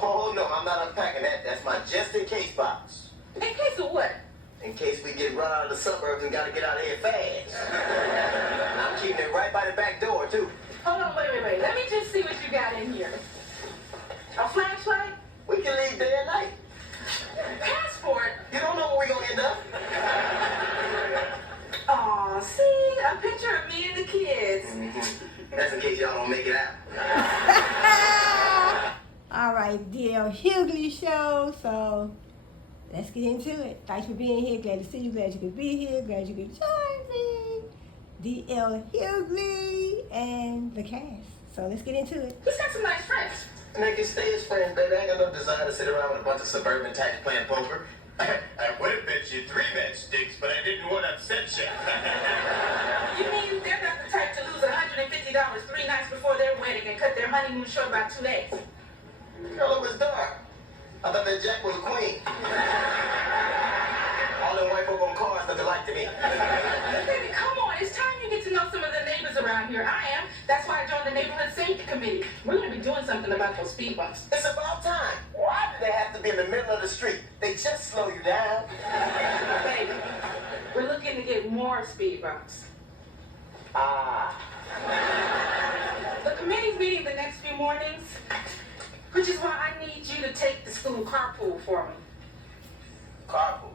Oh, no, I'm not unpacking that. That's my just-in-case box. In case of what? In case we get run out of the suburbs and gotta get out of here fast. And I'm keeping it right by the back door, too. Hold on, wait. Let me just see what you got in here. A flashlight? We can leave day and night. Passport? You don't know where we're gonna end up. Aw, see? A picture of me and the kids. That's in case y'all don't make it out. All right, DL Hughley show. So let's get into it. Thanks for being here. Glad to see you. Glad you could be here. Glad you could join me. DL Hughley and the cast. So let's get into it. He's got some nice friends. And they can stay as friends, baby. I ain't got no desire to sit around with a bunch of suburban tax plan poker. I would have bet you 3 matchsticks, but I didn't want to upset you. You mean they're not the type to lose $150 3 nights before their wedding and cut their honeymoon short by 2 days? Girl, it was dark. I thought that Jack was a queen. All them white folk on cars look alike to me. Baby, come on. It's time you get to know some of the neighbors around here. I am. That's why I joined the neighborhood safety committee. We're going to be doing something about those speed bumps. It's about time. Why do they have to be in the middle of the street? They just slow you down. Baby, we're looking to get more speed bumps. The committee's meeting the next few mornings, which is why I need you to take the school carpool for me. Carpool?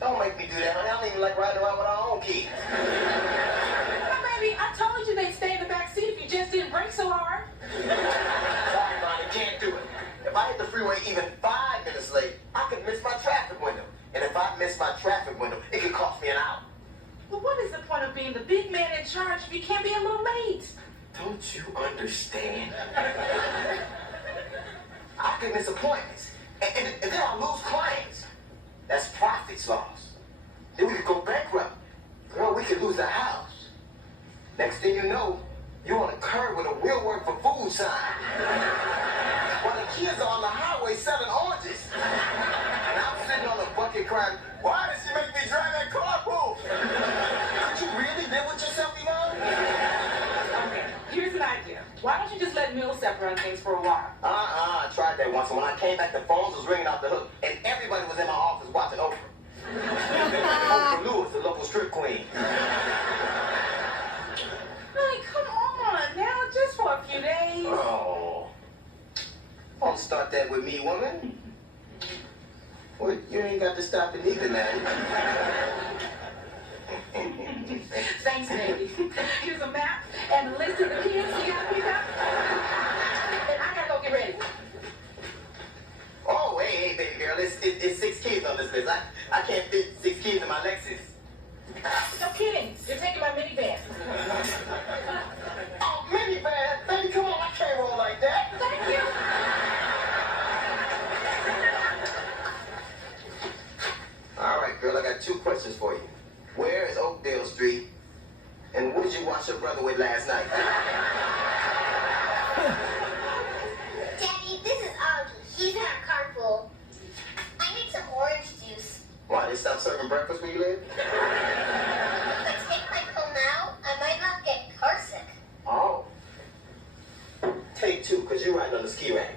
Don't make me do that, honey. I don't even like riding around with our own kids. Well, baby, I told you they'd stay in the back seat if you just didn't brake so hard. Sorry, Bonnie, can't do it. If I hit the freeway even 5 minutes late, I could miss my traffic window. And if I miss my traffic window, it could cost me an hour. Well, what is the point of being the big man in charge if you can't be a little late? Don't you understand? I could miss appointments. And then I'll lose clients. That's profits lost. Then we could go bankrupt. Girl, we could lose the house. Next thing you know, you're on a curb with a will work for food sign. While the kids are on the highway selling oranges. And I'm sitting on a bucket crying, why did she make me drive that carpool? Could you really live with yourself, Yvonne? Okay, here's an idea. Why don't you just let Millsap run things for a while? I tried that once, and when I came back, the phones was ringing off the hook, and everybody was in my office watching Oprah. Oprah Lewis, the local strip queen. Honey, come on now, just for a few days. Oh. Don't start that with me, woman. Well, you ain't got to stop it either, man. Thanks, baby. Here's a map and a list of the kids you gotta pick up. And I gotta go get ready. Oh, hey, baby girl, it's 6 kids on this list. I can't fit 6 kids in my Lexus. No kidding. You're taking my minivan. Oh, minivan? Baby, come on, I can't roll like that. Thank you. All right, girl, I got 2 questions for you. Where is Oakdale Street? And what did you wash your brother with last night? Daddy, this is Augie. He's in our carpool. I need some orange juice. Why, they stopped serving breakfast where you live? If I take my pill now, I might not get carsick. Oh. Take 2, because you're riding on the ski rack.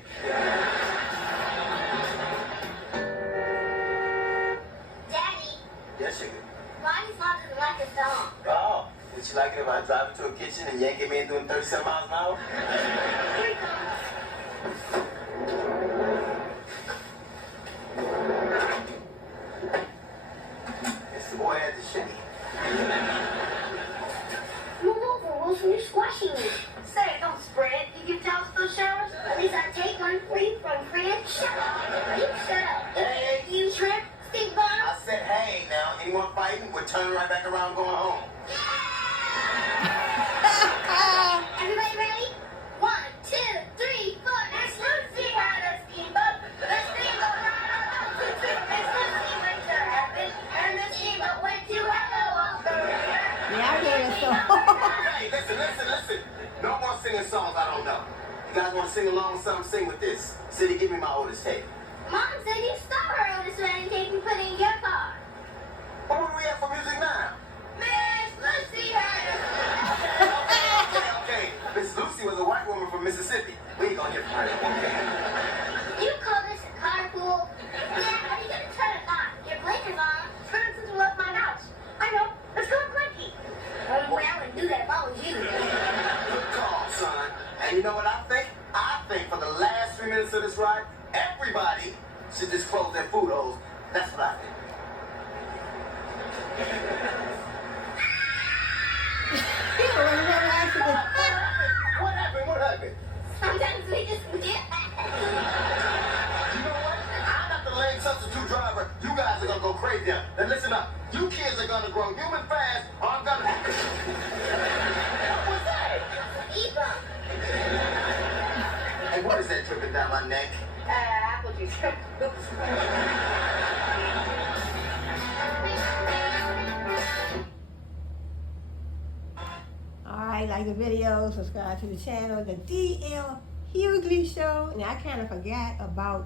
Daddy, Yes, sugar. Bonnie's mom doesn't like a song. Oh, would you like it if I drive into a kitchen and yank him in doing 37 miles an hour? Here he comes. It's the boy at the shitty. Move over, Wilson. You're squashing me. Say, don't spread. You give towels for showers? At least I take one for you from Fred. Shut up. You shut up. Hey. You trip, Steve Bond. I said, hey, now, any more fighting? We're turning right back around going home. Everybody ready? 1, 2, 3, 4. Let's Lucy had a steamboat. The steamboat ran out of Lucy. As Lucy went to heaven, and the steamboat went to hello on the river. Yeah, I hear it. So. Hey, listen. No more singing songs I don't know. You guys want to sing along with something? Sing with this. City, give me my Otis tape. Mom said you stole her Otis wedding tape and put it in your car. Well, what do we have for music now? Miss Lucy had a Okay. Miss Lucy was a white woman from Mississippi. We ain't gonna hear from her. You And you know what I think? I think for the last 3 minutes of this ride, everybody should just close their food holes. That's what I think. What happened? Sometimes we just dip. You know what? I'm not the lame substitute driver. You guys are gonna go crazy. Now listen up. You kids are gonna grow human fast, or I'm gonna. What was that? Speed bump. Hey, what is that dripping down my neck? Apple juice. Oops. Alright, like the video, subscribe to the channel, the DL Hughley Show. And I kind of forgot about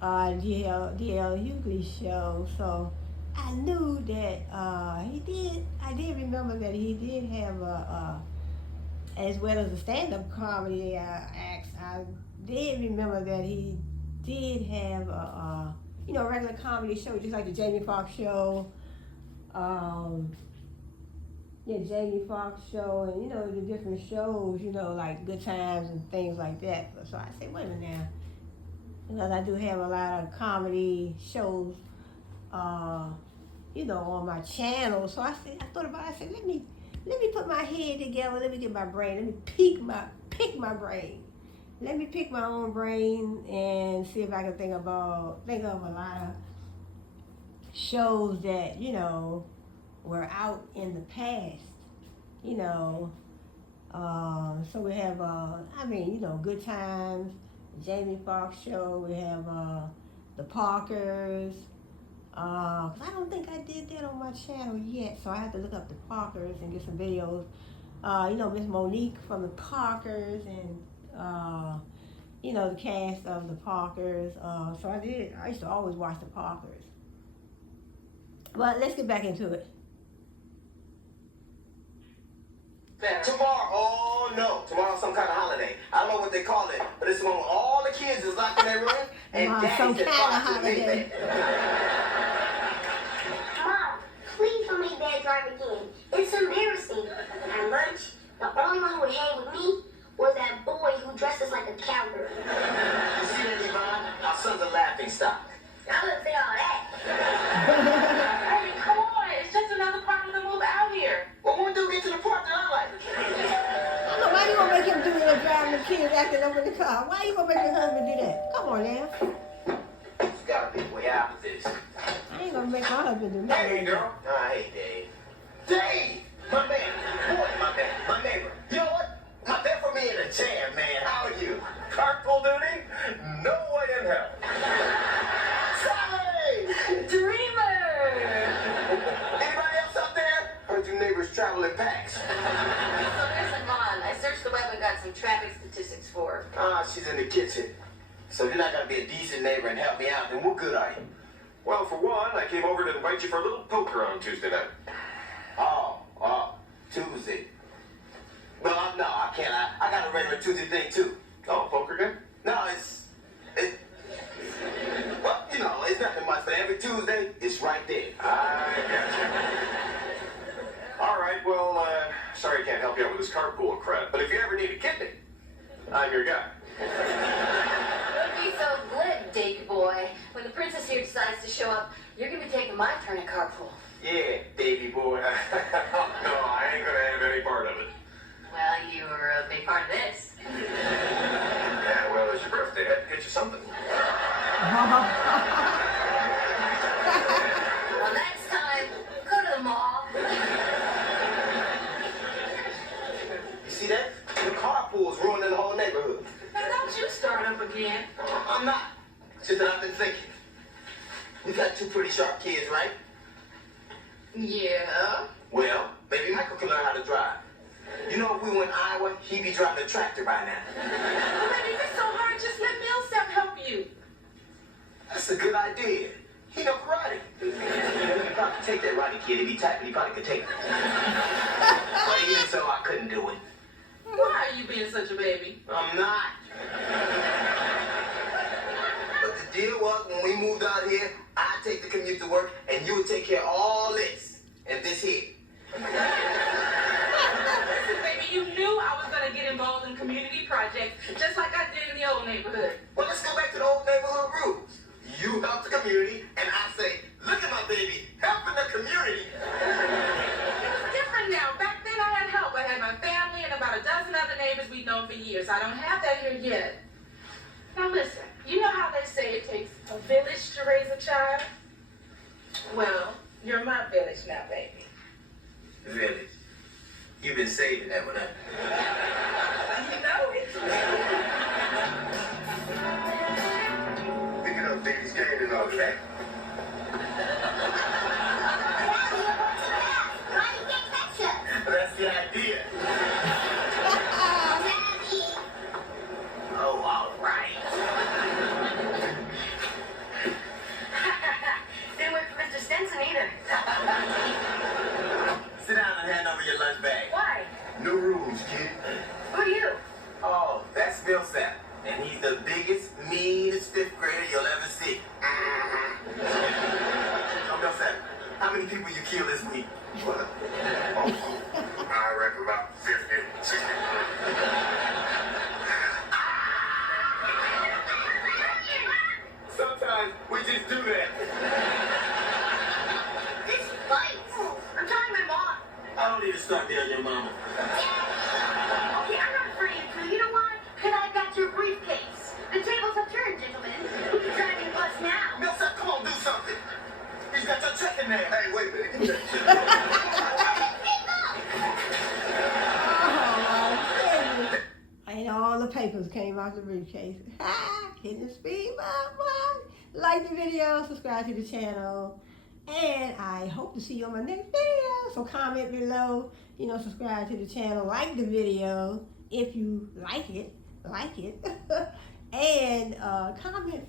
DL Hughley Show, so I knew that I did remember that he did have as well as a stand-up comedy acts, I did remember that he did have a regular comedy show, just like the Jamie Foxx show. Jamie Foxx show, and the different shows, like Good Times and things like that. So I said, wait a minute now, because I do have a lot of comedy shows, on my channel. So I thought about it. I said, let me put my head together. Let me get my brain. Let me pick my brain. Let me pick my own brain and see if I can think of a lot of shows that were out in the past, so we have, Good Times, Jamie Foxx show, we have the Parkers, cause I don't think I did that on my channel yet, so I have to look up the Parkers and get some videos, Miss Monique from the Parkers, and, the cast of the Parkers, so I used to always watch the Parkers. But let's get back into it. Tomorrow, oh no, tomorrow's some kind of holiday. I don't know what they call it, but it's the one where all the kids is locked in their room and Some daddy's kind of at holiday. Mom, please don't make Dad drive again. It's embarrassing. At lunch, the only one who would hang with me was that boy who dresses like a cowgirl. You see that, Yvonne? Our son's a laughing stock. I wouldn't say all that. Hey, come on. It's just another part of the move out here. Well, when do we get to the part that I like? I don't know, why you gonna make him do that, driving the kids acting up in the car? Why you gonna make your husband do that? Come on now. There's gotta be a way out of this. I ain't gonna make my husband do nothing. Hey, girl. Hey, Dave. Dave! My man. Boy, my man. My neighbor. You know what? They're for me in a jam, man. How are you? Carpool duty? No way in hell. Sally! Dreamer! Anybody else out there? Heard you neighbors travel in packs. So there's Yvonne. I searched the web and got some traffic statistics for her. She's in the kitchen. So you're not gonna be a decent neighbor and help me out, then what good are you? Well, for one, I came over to invite you for a little poker on Tuesday night. Oh, Tuesday. Well, no, I can't. I got a regular Tuesday thing too. Oh, poker game? No, well, it's nothing much, but every Tuesday, it's right there. I gotcha. All right, well, sorry I can't help you out with this carpool crap, but if you ever need a kidney, I'm your guy. Don't be so glib, Dake boy. When the princess here decides to show up, you're gonna be taking my turn at carpool. Yeah, baby boy. No, I ain't gonna have any part of it. Well, you were a big part of this. Yeah, well, it's your birthday. I had to get you something. Well, next time, go to the mall. You see that? The carpool's ruining the whole neighborhood. Now, don't you start up again. I'm not. It's just that I've been thinking. You got two pretty sharp kids, right? Yeah. Well, maybe Michael can learn how to drive. You know, if we were in Iowa, he'd be driving a tractor by now. Well, baby, if it's so hard, just let Millsap help you. That's a good idea. He know karate. You could probably take that Roddy kid. He'd be tight, but he probably could take it. But even so, I couldn't do it. Why are you being such a baby? I'm not. But the deal was, when we moved out here, I'd take the commute to work, and you would take care of all this and this here. Listen, baby, you knew I was going to get involved in community projects, just like I did in the old neighborhood. Well, let's go back to the old neighborhood rules. You help the community, and I say, look at my baby, helping the community. It's different now. Back then I had help. I had my family and about a dozen other neighbors we'd known for years. I don't have that here yet. Now listen, you know how they say it takes a village to raise a child? Well, you're my village now, baby. Village. You've been saving that one, huh? You know it. Pick it up, baby. Scared and all that. Daddy, you're going too fast. Ronnie can't catch us. That's the idea. Daddy. Oh, all right. Didn't wait for Mr. Stinson either. Sit down and hand over your lunch bag. Why? No rules, kid. Who are you? Oh, that's Millsap. And he's the biggest, meanest fifth grader you'll ever see. Oh, Millsap, how many people you killed this week? What? Oh, I reckon about 50, 60. Sometimes we just do that. This bites. I'm telling my mom. I don't need to start telling your mama. Okay, I'm not afraid to. You know why? Because I've got your briefcase. The tables have turned, gentlemen. We can drive the bus now. Millsap, come on, do something. He's got your check in there. Hey, wait a minute. Give me that check. And all the papers came out the briefcase. Hitting the speed bump. Like the video, subscribe to the channel, and I hope to see you on my next video. So comment below, subscribe to the channel, like the video if you like it, and comment,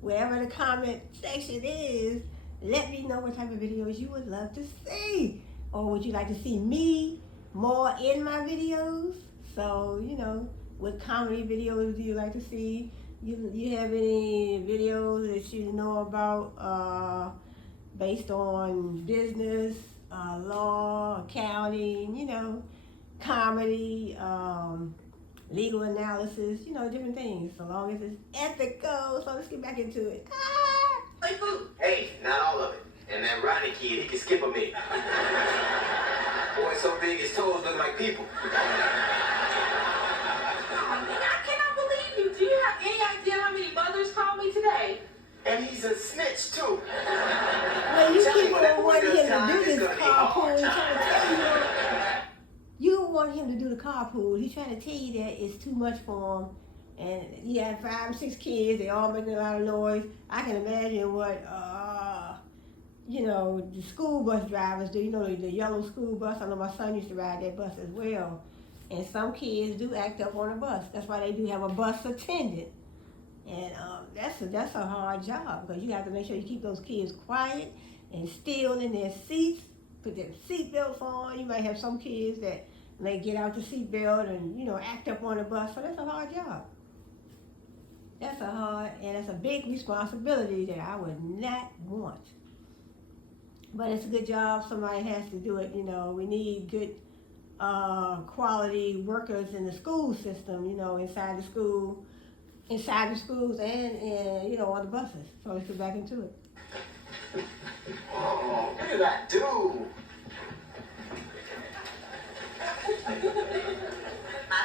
wherever the comment section is. Let me know what type of videos you would love to see, or would you like to see me more in my videos? So, what comedy videos do you like to see? You have any videos that you know about based on business, law, accounting, comedy, legal analysis, different things, so long as it's ethical. So let's get back into it. Play food. Hey, not all of it. And that Ronnie kid, he can skip a meal. Boy, so big his toes look like people. I cannot believe you. Do you have any idea how many mothers called me today? And he's a snitch, too. Well, you Tell me keep when that on boy wanting does him to time, do it's this gonna be hard carpool. time. Trying to tell you don't want him to do the carpool. He's trying to tell you that it's too much for him. And he had 5 or 6 kids. They all making a lot of noise. I can imagine what, the school bus drivers do. The yellow school bus. I know my son used to ride that bus as well. And some kids do act up on a bus. That's why they do have a bus attendant. And that's a hard job, because you have to make sure you keep those kids quiet and still in their seats, put their seatbelts on. You might have some kids that may get out the seatbelt and, act up on the bus. So that's a hard job. That's a big responsibility that I would not want. But it's a good job. Somebody has to do it. We need good quality workers in the school system, inside the schools and on the buses. So let's get back into it. Oh, what did I do? I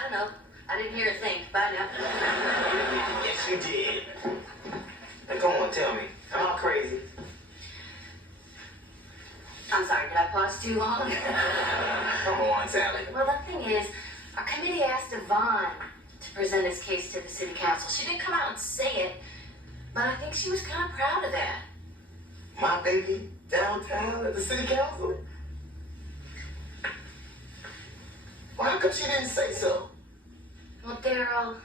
don't know. I didn't hear a thing. Bye now. Yes, you did. Now, come on, tell me. Am I crazy? I'm sorry, did I pause too long? Come on, Sally. Well, the thing is, our committee asked Yvonne to present his case to the city council. She didn't come out and say it, but I think she was kind of proud of that. My baby downtown at the city council? Well, how come she didn't say so? Well, Daryl,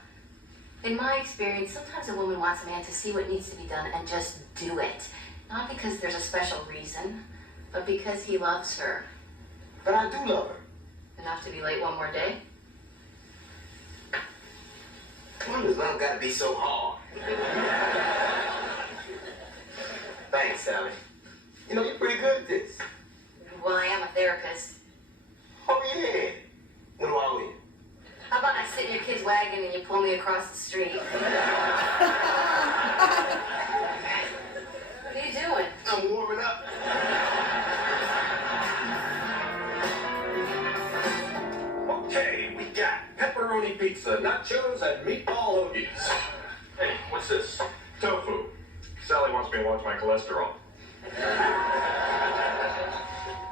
in my experience, sometimes a woman wants a man to see what needs to be done and just do it. Not because there's a special reason, but because he loves her. But I do love her. Enough to be late one more day? Why does love gotta be so hard? Thanks, Sally. You're pretty good at this. Well, I am a therapist. Oh, yeah. What do I owe you? How about I sit in your kid's wagon and you pull me across the street? What are you doing? I'm warming up. Okay, we got pepperoni pizza, nachos, and meatball hoagies. Hey, what's this? Tofu. Sally wants me to watch my cholesterol.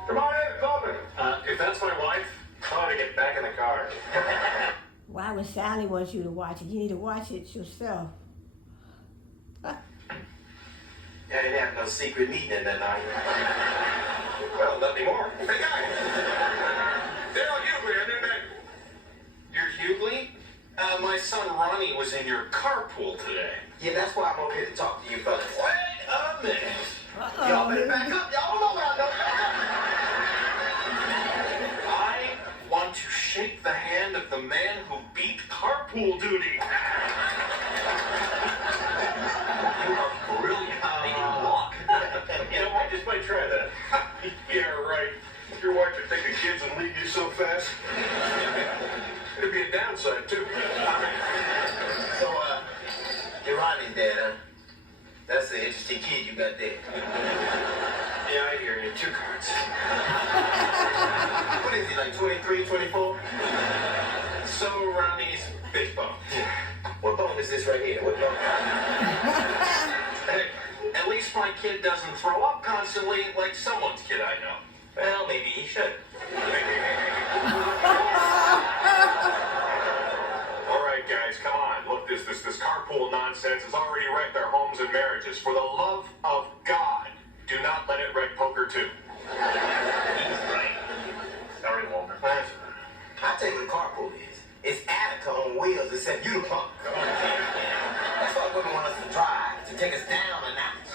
Come on in, open. If that's my wife, tell her to get back in the car. Why would Sally want you to watch it? You need to watch it yourself. Yeah, they didn't have no secret meeting that night. Well, not anymore. Hey, guys. Dale Hughley, I knew that. You're Hughley? My son Ronnie was in your carpool today. Yeah, that's why I'm okay to talk to you fellas. Wait a minute. Y'all better back up. Y'all don't know what I know. I want to shake the hand of the man who beat carpool duty. You are brilliant. Walk. You know, I just might try that. Yeah, right. Your wife would take the kids and leave you so fast. It'd be a downside, too. So, you're Ronnie's dad, huh? That's an interesting kid you got there. Yeah, I hear you. 2 cards. What is he, like 23, 24? So, Ronnie's big bone. What bone is this right here? What bone? Hey, at least my kid doesn't throw up constantly like someone's kid I know. Well, maybe he should. All right, guys, come on. Look, this carpool nonsense has already wrecked our homes and marriages. For the love of God, do not let it wreck poker too. He's right. Sorry, Walter. I'll tell you what carpool is. It's Attica on wheels except you the punk. That's why women want us to drive, to take us down a notch.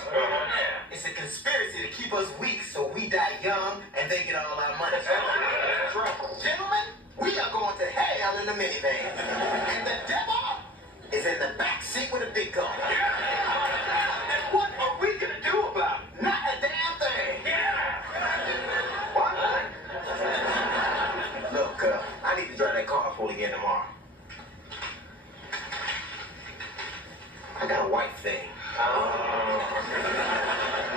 It's a conspiracy to keep us weak so we die young and they get all our money. That's right. Gentlemen, we are going to hell in the minivan. And the devil is in the back seat with a big gun. And what are we gonna do about it? Not a damn thing. Yeah. What? Look, I need to drive that carpool again tomorrow. I got a wife thing. I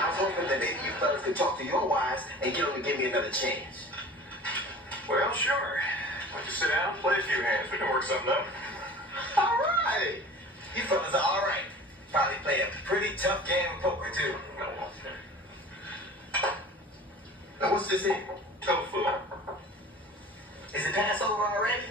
was hoping that maybe you fellas could talk to your wives and get them to give me another chance. Well, sure. Why don't you sit down, play a few hands. We can work something out. All right. You fellas are all right. Probably play a pretty tough game of poker, too. Now, what's this here? Tofu. Is it Passover already?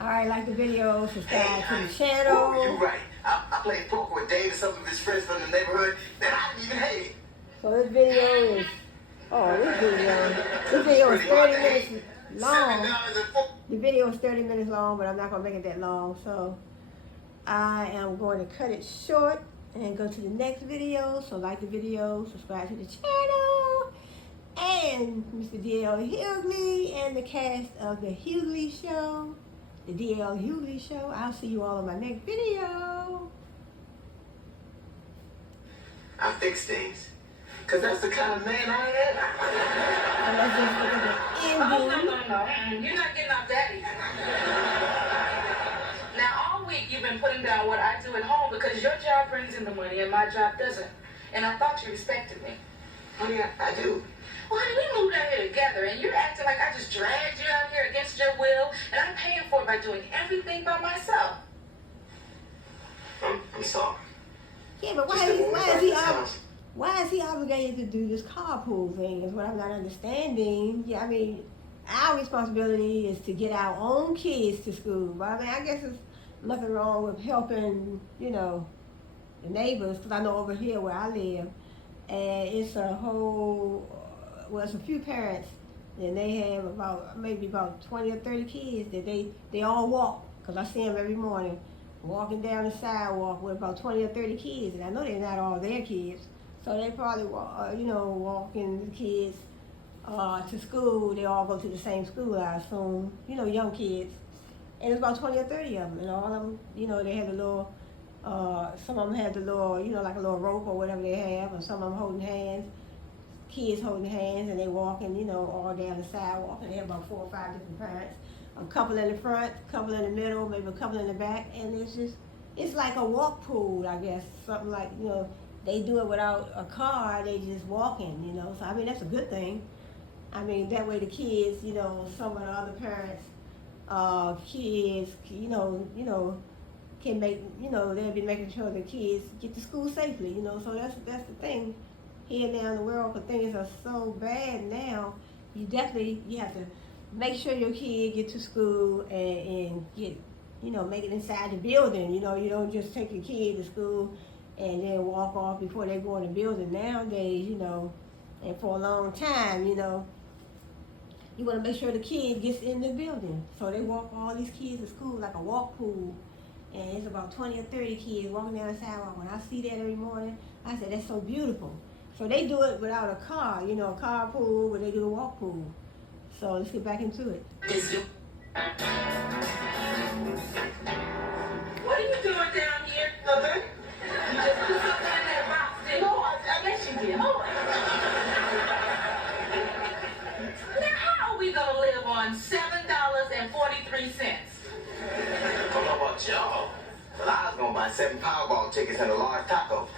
Alright, like the video, subscribe to the Oh, channel. you're right. I played poker with Dave and some of his friends from the neighborhood, and I didn't even hate it. So this video is, this video is 30 minutes long. $7.04. The video is 30 minutes long, but I'm not going to make it that long. So I am going to cut it short and go to the next video. So like the video, subscribe to the channel. And Mr. DL Hughley and the cast of the Hughley Show. The DL Hughley Show. I'll see you all in my next video. I fix things, because that's the kind of man I am. And let's just look at the Oh, ending. no. You're not getting off that easy. Now, all week you've been putting down what I do at home because your job brings in the money and my job doesn't. And I thought you respected me. Honey, I do. Well, honey, we moved out here together and you're acting like I just dragged you out here against your will and I'm paying for it by doing everything by myself. I'm sorry. Yeah, but why is he obligated to do this carpool thing is what I'm not understanding. Yeah, I mean, our responsibility is to get our own kids to school. But I mean, I guess there's nothing wrong with helping, you know, the neighbors, because I know over here where I live, and it's a whole, well, it's a few parents, and they have maybe about 20 or 30 kids that they all walk, because I see them every morning walking down the sidewalk with about 20 or 30 kids, and I know they're not all their kids, so they probably walking the kids to school. They all go to the same school, I assume, young kids, And it's about 20 or 30 of them, and all of them, you know, they had a little, some of them had the little, you know, like a little rope or whatever they have, or some of them holding hands, kids holding hands, and they walking, you know, all down the sidewalk, and they have about 4 or 5 different parents. A couple in the front, a couple in the middle, maybe a couple in the back, and it's like a walk pool, I guess, something like, you know, they do it without a car, they just walking, you know, so I mean, that's a good thing. I mean, that way the kids, you know, some of the other parents, kids, you know, can make, you know, they'll be making sure the kids get to school safely, you know, so that's the thing here now in the world, because things are so bad now, you have to make sure your kid get to school and get, you know, make it inside the building, you know, you don't just take your kid to school and then walk off before they go in the building nowadays, you know, and for a long time, you know, you want to make sure the kid gets in the building. So they walk all these kids to school like a walk pool. And it's about 20 or 30 kids walking down the sidewalk. When I see that every morning, I said, that's so beautiful. So they do it without a car, you know, a car pool, but they do a walk pool. So let's get back into it. What are you doing down here? Nothing. You just put something in that box, didn't you? No, I guess you did. All right. Now, how are we going to live on $7.43? I don't know about y'all, but I was gonna buy 7 Powerball tickets and a large taco.